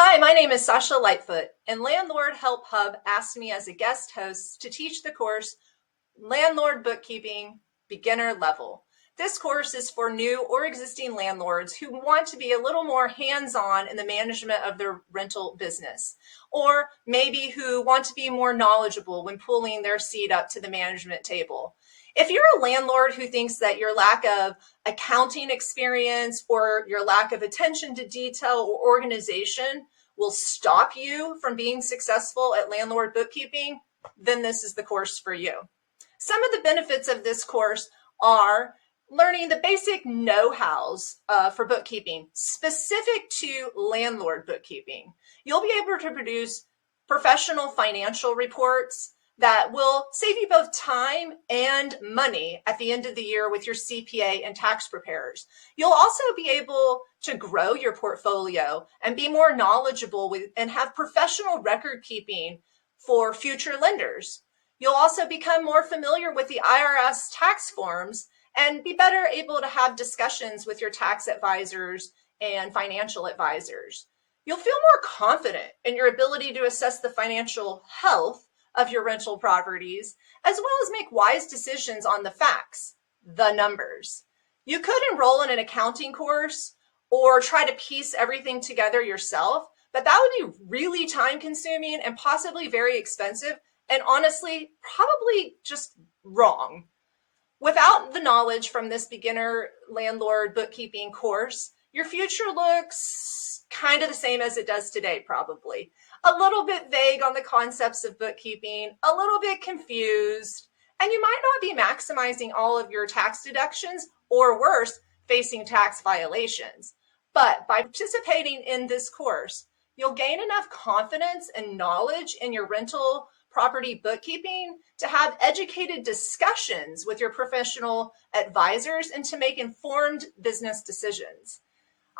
Hi, my name is Sasha Lightfoot, and Landlord Help Hub asked me as a guest host to teach the course Landlord Bookkeeping Beginner Level. This course is for new or existing landlords who want to be a little more hands-on in the management of their rental business, or maybe who want to be more knowledgeable when pulling their seat up to the management table. If you're a landlord who thinks that your lack of accounting experience or your lack of attention to detail or organization will stop you from being successful at landlord bookkeeping, then this is the course for you. Some of the benefits of this course are learning the basic know-hows for bookkeeping specific to landlord bookkeeping. You'll be able to produce professional financial reports that will save you both time and money at the end of the year with your CPA and tax preparers. You'll also be able to grow your portfolio and be more knowledgeable and have professional record keeping for future lenders. You'll also become more familiar with the IRS tax forms and be better able to have discussions with your tax advisors and financial advisors. You'll feel more confident in your ability to assess the financial health of your rental properties, as well as make wise decisions on the facts, the numbers. You could enroll in an accounting course or try to piece everything together yourself, but that would be really time consuming and possibly very expensive, and honestly, probably just wrong. Without the knowledge from this beginner landlord bookkeeping course, your future looks kind of the same as it does today, probably. A little bit vague on the concepts of bookkeeping, a little bit confused, and you might not be maximizing all of your tax deductions, or worse, facing tax violations. But by participating in this course, you'll gain enough confidence and knowledge in your rental property bookkeeping to have educated discussions with your professional advisors and to make informed business decisions.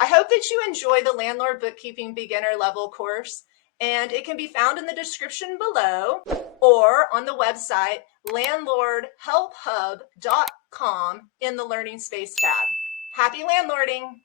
I hope that you enjoy the Landlord Bookkeeping Beginner Level course, and it can be found in the description below or on the website landlordhelphub.com in the Learning Space tab. Happy landlording!